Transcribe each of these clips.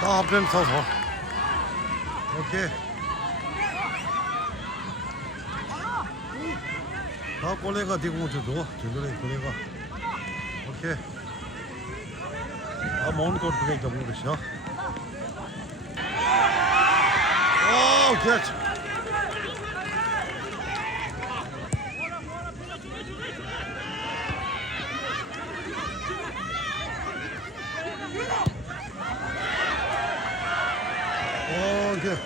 다 앞에 서서. 오케이. 다 꼬레가 뒤공주도 중간에 꼬레가. 오케이. 다 먹는 거 그게 잡는 것이야. 오, 그렇지. 오케이.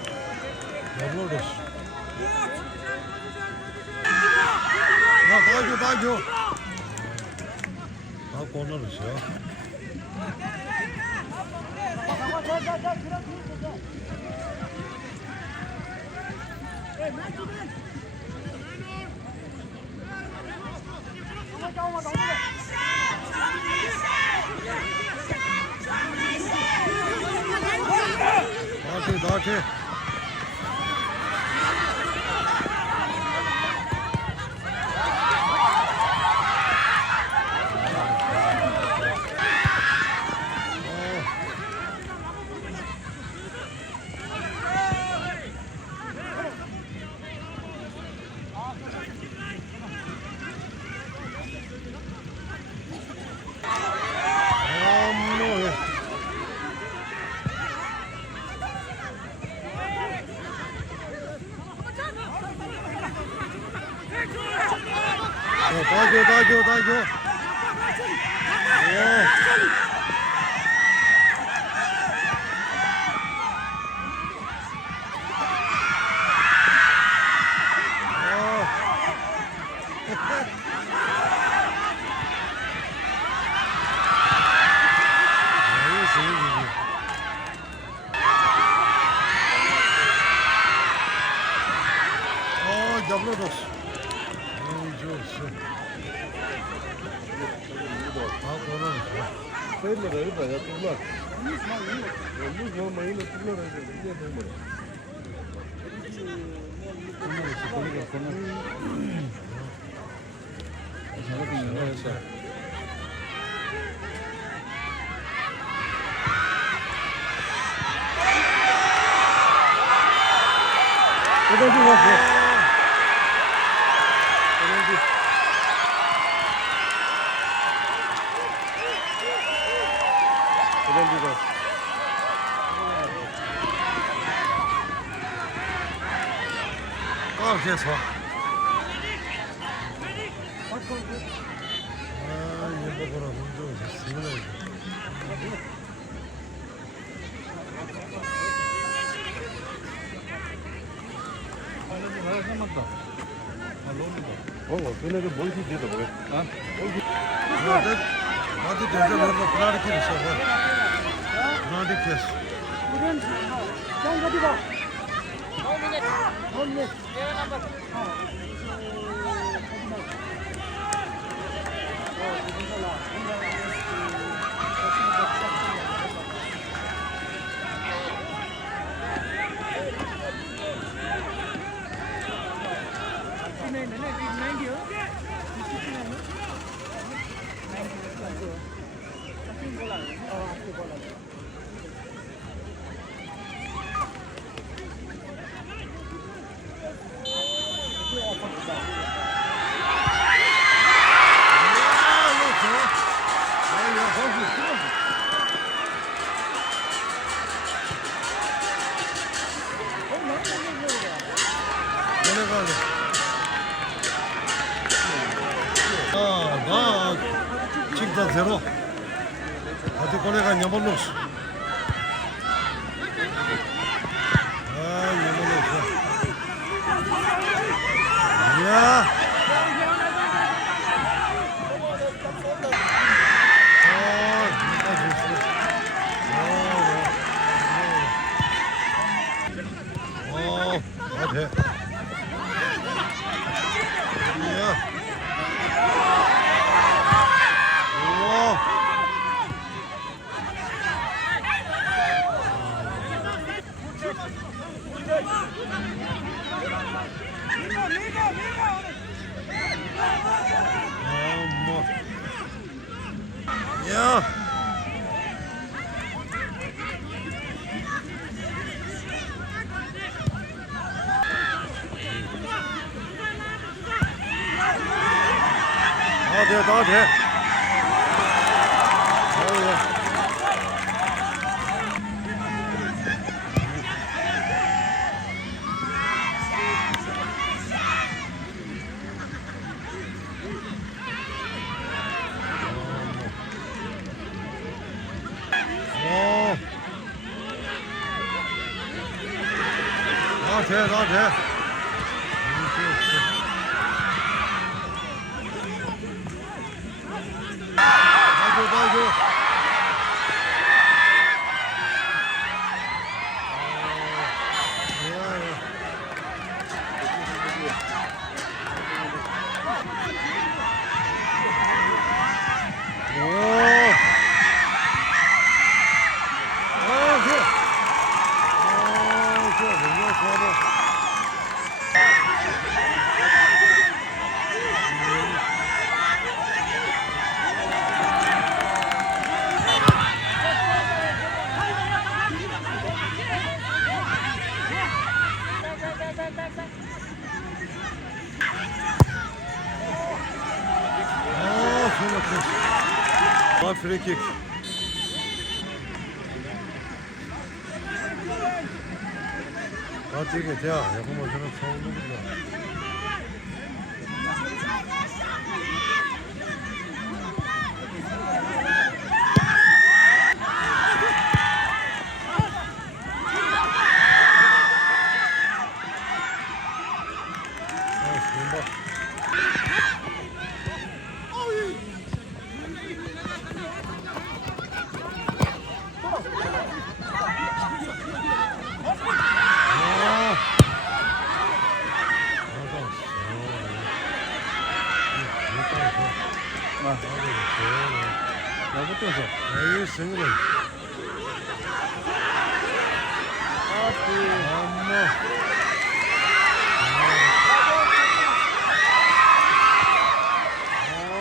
너무 됐어. 나줘. 다 꼬너졌어. 나한테. 다 줘. 잡아줬어. 좋았어. Sayılır ayıp ya turlar. Yüz normalde turlar ayıp. Niye turlar? 됐어. 얘 먹어라. 먼저 쓰면 그네가 뭘 хийгээд байгаа вэ? 나도 déjà verlo claro que isso vai. Não de que. 나 찍다 제로 어디 거래가 녀벌룩스 녀벌룩스 이야 돼. 다 돼. 다 돼. 놔줘. 프리킥. 아, 되게 돼야. 약간만 저는 처음 누군가. 나부터서 에이 생일은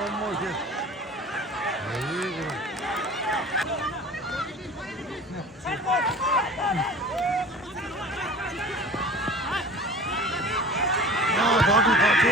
엄마 이게 에이구 나도 다 줘.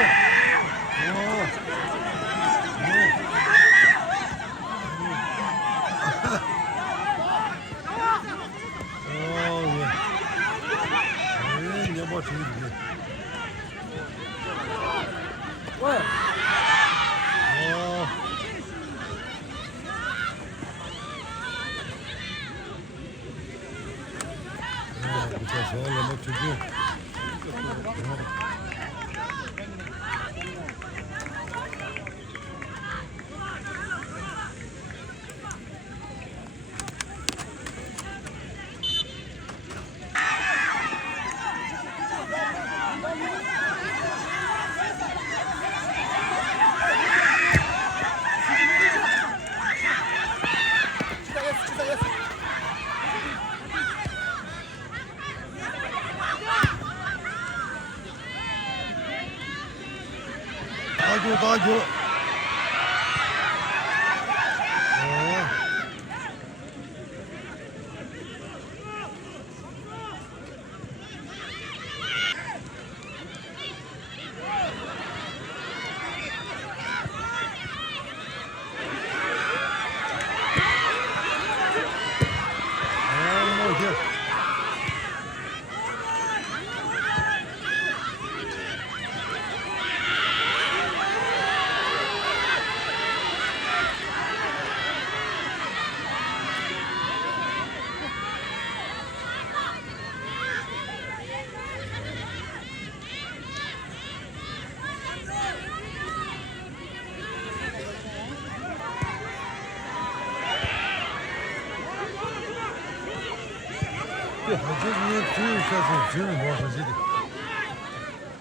다 줘.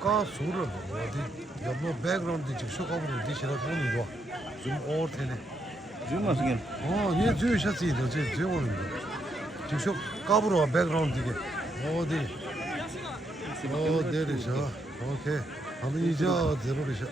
का सूरत वादी जब no background दी जिसको का वो दी शेरा कौन हुआ ज़ूम और थे ने ज़ूम मस्किन हाँ ये जो शसी तो जो जो वो जिसको का वो बैकग्राउंड दी के वो दे रिशा ओके हम इजा जरूर रिशा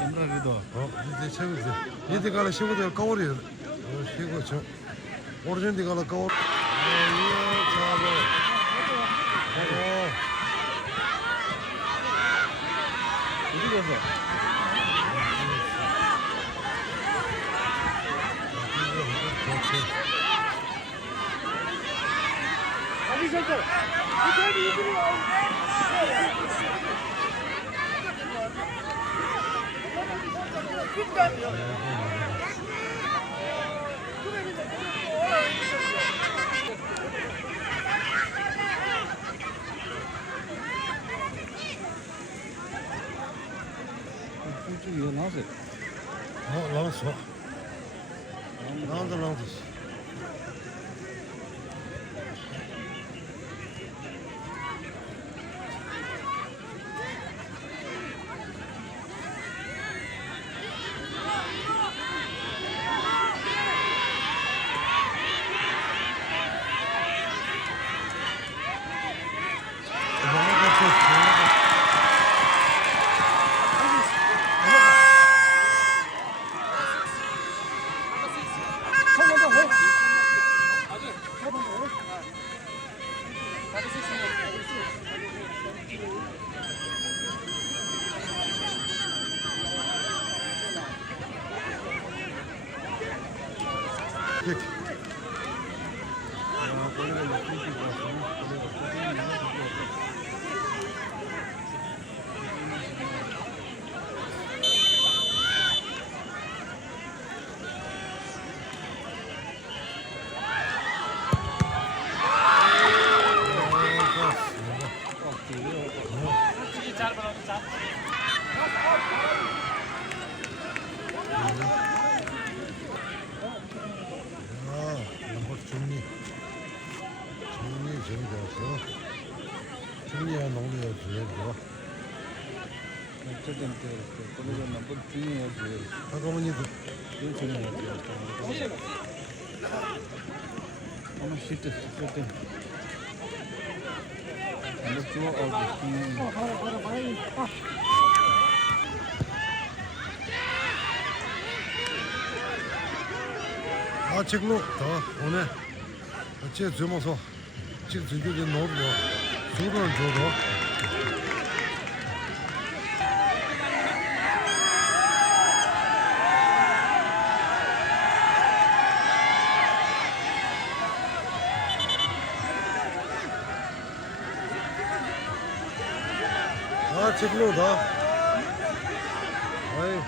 인가리도. 이제 최고지. 이제 가라 시고들 까오리. 시고 저. 오르전디 가라 까오. 어디 가서? 이거 나왔어요. 나왔어. 나온다. 정리야 농리야 주려고. 어쨌든 거기서 넘버 중요하지. 잠깐만요. 어머 시트. 안돼 주워 지금 더 오늘 제 주모서 지금 저기 노고 주로는 줘도. 지금 더. 아이.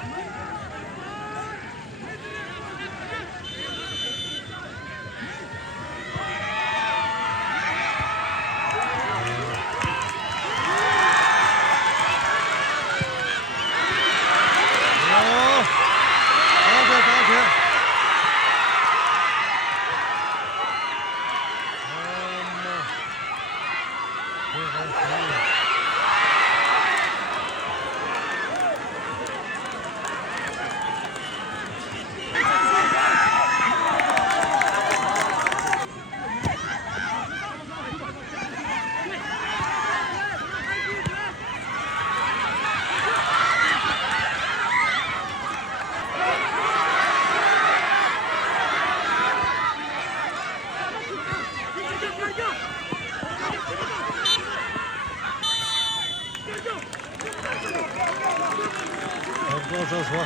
좋아.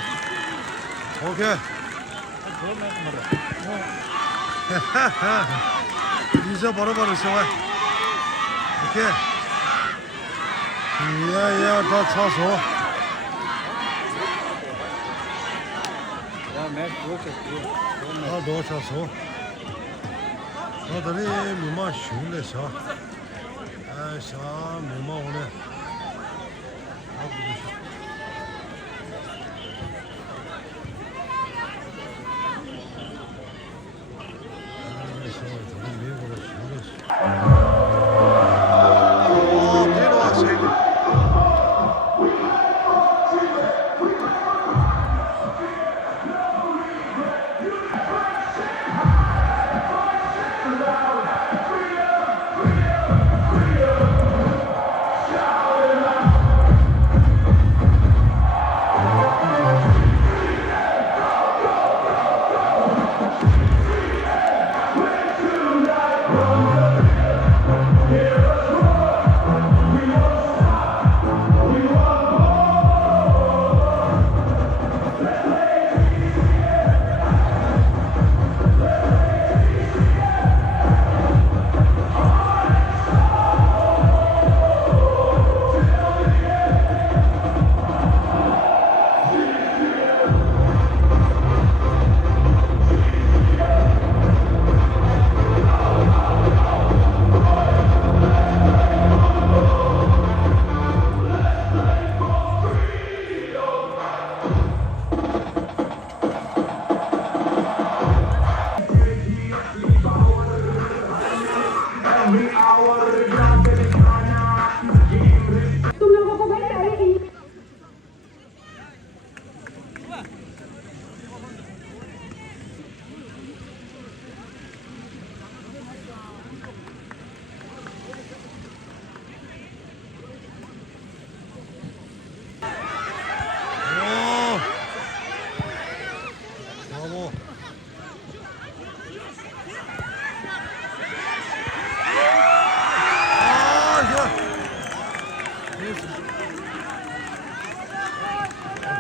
오케이. 이제 바로 시작. 오케이. 야, 다 차서. 야, 맥 그렇게. 너 차서. 너들이 뭐만 쉬운데 셔. 샤, 뭐만 오네.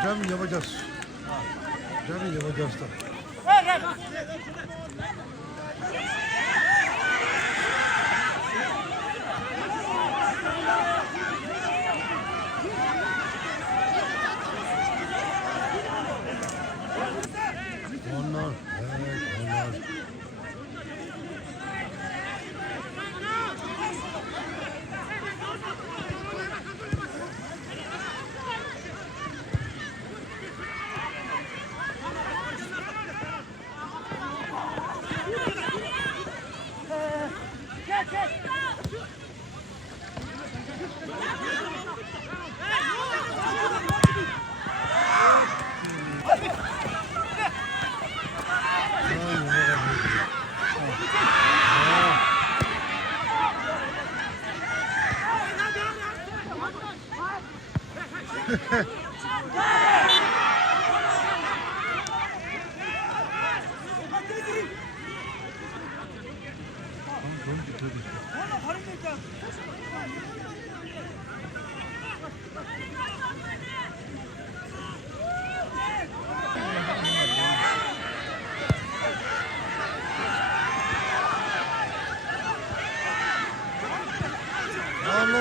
demin yapacağız. Demin yapacağız da. Onlar, evet onlar.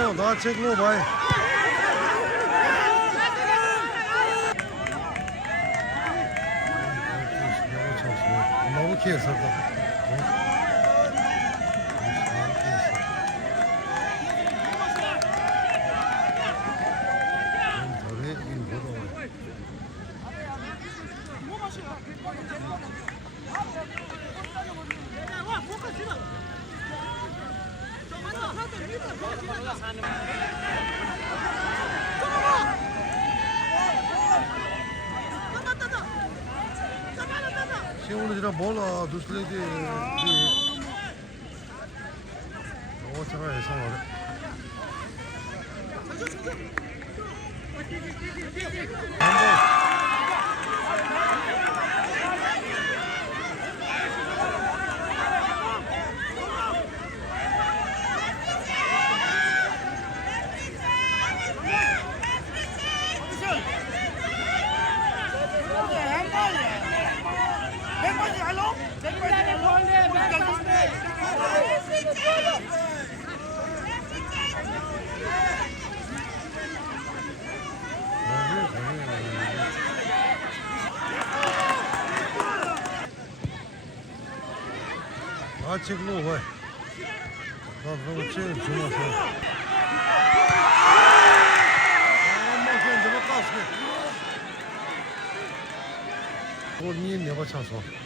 너, 나 책로 봐. 너무 귀해서. Şimdi de bola düşledi. O çağa hesap var. Açık lu var. Bak bu çelim şuna. Ama kendime kaskı. O niye ne yapacağız o?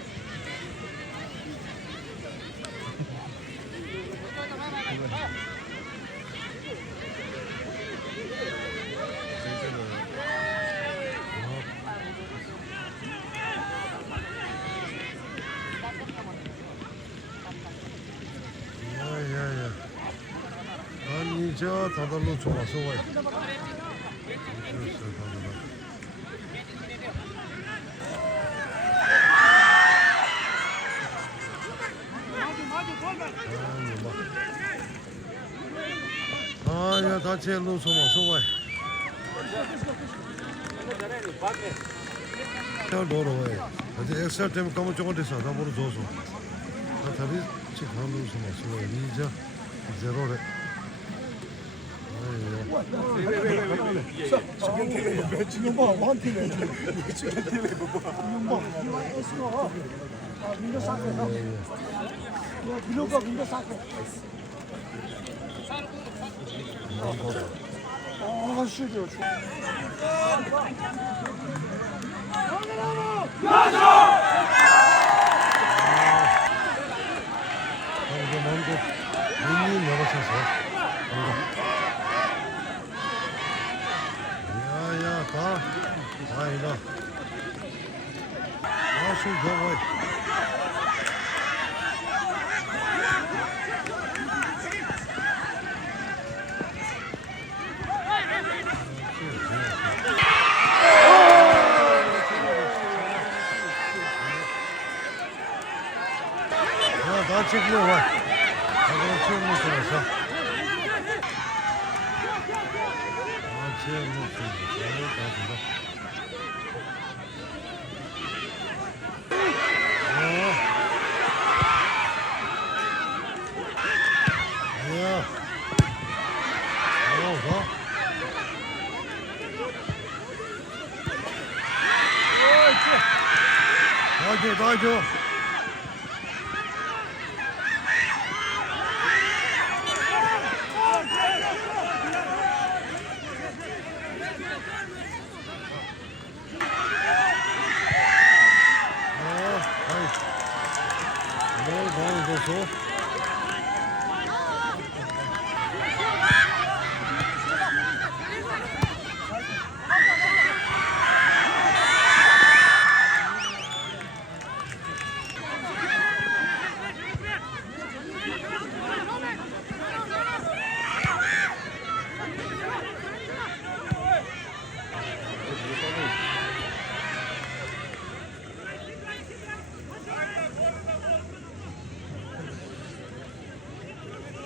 아니 저 다달로 좋아서 와. 아야 다 제일로 좋아서 와. 잘 놀어 와. 어제 엑셀 때문에 까먹 저거 됐어. 나 모르 줘서. 나 다리 지금 한로 좋아서 와. 이제 제로래. 야야 다 아이다 아술 더워 나 지금 와 이거 처음 먹었어 제일 높은 거, 나이트.